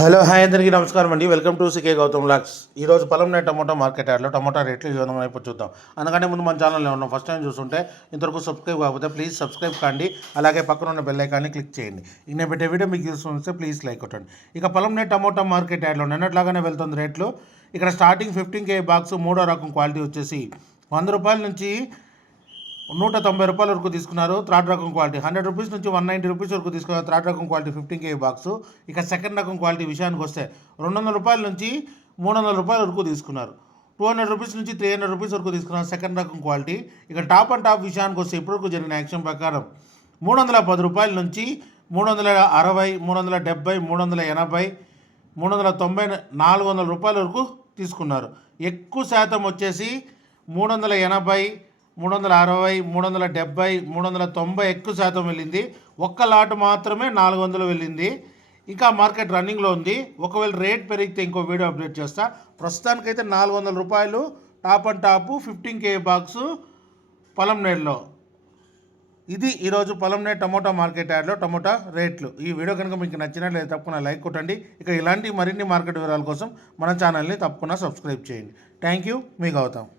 Hello hi అందరికీ నమస్కారం అండి. వెల్కమ్ టు సికే గౌతమ్ లాక్స్. ఈరోజు పొలంనే టమోటా మార్కెట్ యార్డ్లో టమోటా రేట్లు ఈ విధంగా ఇప్పుడు చూద్దాం. అందుకంటే ముందు మన ఛానల్లో ఉన్నాం. ఫస్ట్ టైం చూస్తుంటే ఇంతవరకు సబ్స్క్రైబ్ కాకపోతే ప్లీజ్ సబ్స్క్రైబ్ కాండి. అలాగే పక్కన ఉన్న బెల్ ఐకాన్ని క్లిక్ చేయండి. ఇక నేను పెట్టే వీడియో మీకు చూస్తే ప్లీజ్ లైక్ కొట్టండి. ఇక పొలంనే టమోటా మార్కెట్ యార్డ్లో నిన్నట్లాగానే వెళ్తుంది రేట్లు. ఇక్కడ స్టార్టింగ్ 15K బాక్స్ మూడో రకం క్వాలిటీ వచ్చేసి ₹100 నుంచి ₹190 వరకు తీసుకున్నారు. థర్డ్ రకం క్వాలిటీ ₹100 నుంచి ₹190 వరకు తీసుకున్నారు. థర్డ్ రకం క్వాలిటీ 15K బాక్స్. ఇక సెకండ్ రకం క్వాలిటీ విషయానికి వస్తే ₹200 నుంచి ₹300 వరకు తీసుకున్నారు. ₹200 నుంచి ₹300 వరకు తీసుకున్నారు సెకండ్ రకం క్వాలిటీ. ఇక టాప్ అండ్ టాప్ విషయానికి వస్తే ఇప్పటివరకు జరిగిన యాక్షన్ ప్రకారం ₹310 నుంచి ₹360, ₹370, ₹380, ₹390, ₹400 వరకు తీసుకున్నారు. ఎక్కువ శాతం వచ్చేసి 380, 360, 370, 390 ఎక్కువ శాతం వెళ్ళింది. ఒక్క లాట్ మాత్రమే 400 వెళ్ళింది. ఇంకా మార్కెట్ రన్నింగ్లో ఉంది. ఒకవేళ రేట్ పెరిగితే ఇంకో వీడియో అప్డేట్ చేస్తా. ప్రస్తుతానికైతే ₹400 top and top 15K box పొలంనేరులో. ఇది ఈరోజు పొలంనేరు టమోటా మార్కెట్ యార్డ్లో టమోటా రేట్లు. ఈ వీడియో కనుక మీకు నచ్చినట్లయితే తప్పకుండా లైక్ కొట్టండి. ఇక ఇలాంటి మరిన్ని మార్కెట్ వివరాల కోసం మన ఛానల్ని తప్పకుండా సబ్స్క్రైబ్ చేయండి. థ్యాంక్ యూ, మీ గౌతమ్.